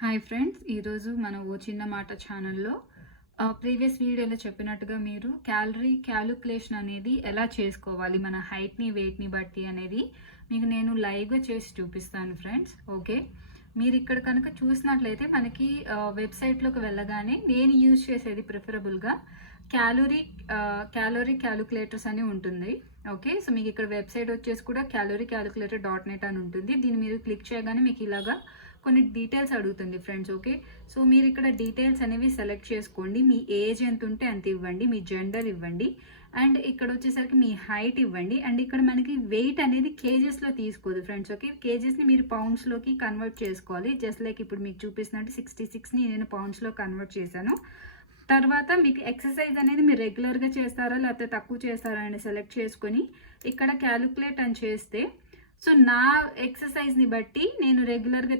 Hi friends, ఈరోజు మన ఓ చిన్న మాట ఛానల్లో ప్రీవియస్ వీడియోలో చెప్పినట్టుగా మీరు క్యాలరీ క్యాలిక్యులేషన్ అనేది ఎలా చేసుకోవాలి మన హైట్ని వెయిట్ని బట్టి అనేది మీకు నేను లైవ్గా చేసి చూపిస్తాను ఫ్రెండ్స్. ఓకే, మీరు ఇక్కడ కనుక చూసినట్లయితే మనకి వెబ్సైట్లోకి వెళ్ళగానే నేను యూజ్ చేసేది ప్రిఫరబుల్గా క్యాలరీ క్యాలిక్యులేటర్స్ అని ఉంటుంది. ఓకే, సో మీకు ఇక్కడ వెబ్సైట్ వచ్చేసి కూడా calorie-calculator.net అని ఉంటుంది. దీన్ని మీరు క్లిక్ చేయగానే మీకు ఇలాగా కొన్ని డీటెయిల్స్ అడుగుతుంది ఫ్రెండ్స్. ఓకే, సో మీరు ఇక్కడ డీటెయిల్స్ అనేవి సెలెక్ట్ చేసుకోండి. మీ ఏజ్ ఎంత ఉంటే అంత ఇవ్వండి, మీ జెండర్ ఇవ్వండి, అండ్ ఇక్కడ వచ్చేసరికి మీ హైట్ ఇవ్వండి. అండ్ ఇక్కడ మనకి వెయిట్ అనేది కేజెస్లో తీసుకోదు ఫ్రెండ్స్. ఓకే, కేజెస్ని మీరు పౌండ్స్లోకి కన్వర్ట్ చేసుకోవాలి. జస్ట్ లైక్ ఇప్పుడు మీకు చూపిస్తున్నట్టు 66ని నేను పౌండ్స్లో కన్వర్ట్ చేశాను. తర్వాత మీకు ఎక్సర్సైజ్ అనేది మీరు రెగ్యులర్గా చేస్తారా లేకపోతే తక్కువ చేస్తారా అని సెలెక్ట్ చేసుకొని ఇక్కడ క్యాలిక్యులేట్ అని చేస్తే, సో నా ఎక్సర్సైజ్ని బట్టి నేను రెగ్యులర్గా